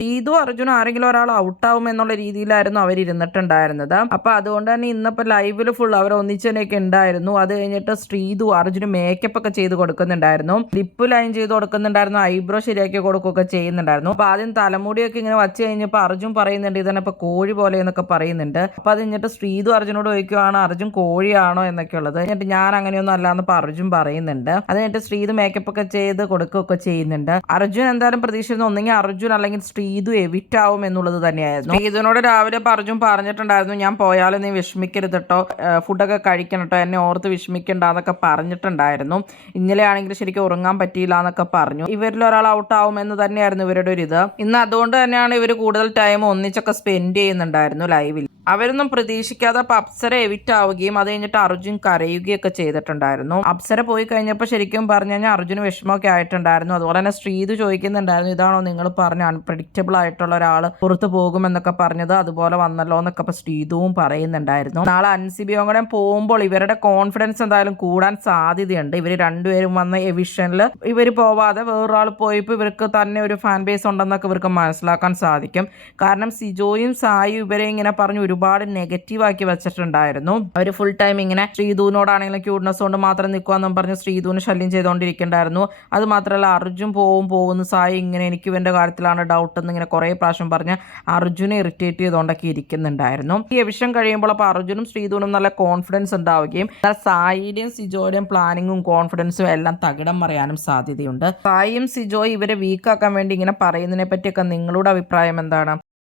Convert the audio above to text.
ശ്രീതു അർജുനും ആരെങ്കിലും ഒരാൾ ഔട്ടാവും എന്നുള്ള രീതിയിലായിരുന്നു അവരിരുന്നിട്ടുണ്ടായിരുന്നത്. അപ്പൊ അതുകൊണ്ട് തന്നെ ഇന്നിപ്പോ ലൈവില് ഫുൾ അവർ ഒന്നിച്ചനെയൊക്കെ ഉണ്ടായിരുന്നു. അത് കഴിഞ്ഞിട്ട് ശ്രീതു അർജുന് മേക്കപ്പ് ഒക്കെ ചെയ്ത് കൊടുക്കുന്നുണ്ടായിരുന്നു, ലിപ്പ് ലൈൻ ചെയ്ത് കൊടുക്കുന്നുണ്ടായിരുന്നു, ഐബ്രോ ശരിയാക്കി കൊടുക്കുകയൊക്കെ ചെയ്യുന്നുണ്ടായിരുന്നു. അപ്പൊ ആദ്യം തലമുടിയൊക്കെ ഇങ്ങനെ വച്ച് കഴിഞ്ഞപ്പോൾ അർജുൻ പറയുന്നുണ്ട് ഇതന്നെ ഇപ്പൊ കോഴി പോലെ എന്നൊക്കെ പറയുന്നുണ്ട്. അപ്പൊ അത് കഴിഞ്ഞിട്ട് ശ്രീതു അർജുനോട് ചോദിക്കുവാണ് അർജുൻ കോഴിയാണോ എന്നൊക്കെ ഉള്ളത്. എന്നിട്ട് ഞാൻ അങ്ങനെയൊന്നും അല്ലാന്ന് അർജുൻ പറയുന്നുണ്ട്. അത് കഴിഞ്ഞിട്ട് ശ്രീതു മേക്കപ്പ് ഒക്കെ ചെയ്ത് കൊടുക്കുകയൊക്കെ ചെയ്യുന്നുണ്ട്. അർജുൻ എന്തായാലും പ്രതീക്ഷിച്ചിരുന്നു ഒന്നെങ്കിൽ അർജുൻ അല്ലെങ്കിൽ ശ്രീതു എവിറ്റ് ആവും എന്നുള്ളത് തന്നെയായിരുന്നു. ശ്രീതുവിനോട് രാവിലെ അർജുൻ പറഞ്ഞിട്ടുണ്ടായിരുന്നു ഞാൻ പോയാലും നീ വിഷമിക്കരുത് കേട്ടോ, ഫുഡൊക്കെ കഴിക്കണം കേട്ടോ, എന്നെ ഓർത്ത് വിഷമിക്കണ്ടെന്നൊക്കെ പറഞ്ഞിട്ടുണ്ടായിരുന്നു. ഇന്നലെ ആണെങ്കിൽ ശരിക്കും ഉറങ്ങാൻ പറ്റിയില്ല എന്നൊക്കെ പറഞ്ഞു. ഇവരിൽ ഒരാൾ ഔട്ട് ആവും എന്ന് തന്നെയായിരുന്നു ഇവരുടെ ഒരു ഇത്. ഇന്ന് അതുകൊണ്ട് തന്നെയാണ് ഇവർ കൂടുതൽ ടൈം ഒന്നിച്ചൊക്കെ സ്പെൻഡ് ചെയ്യുന്നുണ്ടായിരുന്നു ലൈവിൽ. അവരൊന്നും പ്രതീക്ഷിക്കാതെ അപ്സര എവിറ്റ് ആവുകയും അത് കഴിഞ്ഞിട്ട് അർജുൻ കരയുകയൊക്കെ ചെയ്തിട്ടുണ്ടായിരുന്നു. അപ്സര പോയി കഴിഞ്ഞപ്പോൾ ശരിക്കും പറഞ്ഞു കഴിഞ്ഞാൽ അർജുന് വിഷമമൊക്കെ ആയിട്ടുണ്ടായിരുന്നു. അതുപോലെ തന്നെ ശ്രീതു ചോദിക്കുന്നുണ്ടായിരുന്നു ഇതാണോ നിങ്ങൾ പറഞ്ഞ അൺപ്രഡിക്റ്റബിൾ ആയിട്ടുള്ള ഒരാൾ പുറത്ത് പോകുമെന്നൊക്കെ പറഞ്ഞത്, അതുപോലെ വന്നല്ലോ എന്നൊക്കെ ഇപ്പൊ ശ്രീതുവും പറയുന്നുണ്ടായിരുന്നു. നാളെ അൻസിബിയും കൂടെ പോകുമ്പോൾ ഇവരുടെ കോൺഫിഡൻസ് എന്തായാലും കൂടാൻ സാധ്യതയുണ്ട്. ഇവർ രണ്ടുപേരും വന്ന എവിഷനിൽ ഇവർ പോവാതെ വേറൊരാൾ പോയപ്പോൾ ഇവർക്ക് തന്നെ ഒരു ഫാൻ ബേസ് ഉണ്ടെന്നൊക്കെ ഇവർക്ക് മനസ്സിലാക്കാൻ സാധിക്കും. കാരണം സിജോയും സായും ഇവരെ ഇങ്ങനെ പറഞ്ഞു ഒരുപാട് നെഗറ്റീവ് ആക്കി വെച്ചിട്ടുണ്ടായിരുന്നു. അവർ ഫുൾ ടൈം ഇങ്ങനെ ശ്രീധുവിനോടാണെങ്കിലും ക്യൂട്ട്നെസ് കൊണ്ട് മാത്രം നിൽക്കുവാന്നും പറഞ്ഞ് ശ്രീധുവിന് ശല്യം ചെയ്തുകൊണ്ടിരിക്കുന്നുണ്ടായിരുന്നു. അത് മാത്രമല്ല അർജുൻ പോകുന്നു സായി ഇങ്ങനെ എനിക്ക് ഇവന്റെ കാര്യത്തിലാണ് ഡൗട്ട് എന്ന് ഇങ്ങനെ കുറേ പ്രാവശ്യം പറഞ്ഞ് അർജുനെ ഇറിറ്റേറ്റ് ചെയ്തുകൊണ്ടൊക്കെ ഇരിക്കുന്നുണ്ടായിരുന്നു. ഈ എവിഷൻ കഴിയുമ്പോൾ അപ്പോൾ അർജുനും ശ്രീധുവിനും നല്ല കോൺഫിഡൻസ് ഉണ്ടാവുകയും എന്നാൽ സായിയുടെയും സിജോയുടെയും പ്ലാനിങ്ങും കോൺഫിഡൻസും എല്ലാം തകിടം മറിയാനും സാധ്യതയുണ്ട്. സായിയും സിജോയും ഇവരെ വീക്കാക്കാൻ വേണ്ടി ഇങ്ങനെ പറയുന്നതിനെ പറ്റിയൊക്കെ നിങ്ങളുടെ അഭിപ്രായം എന്താണ്?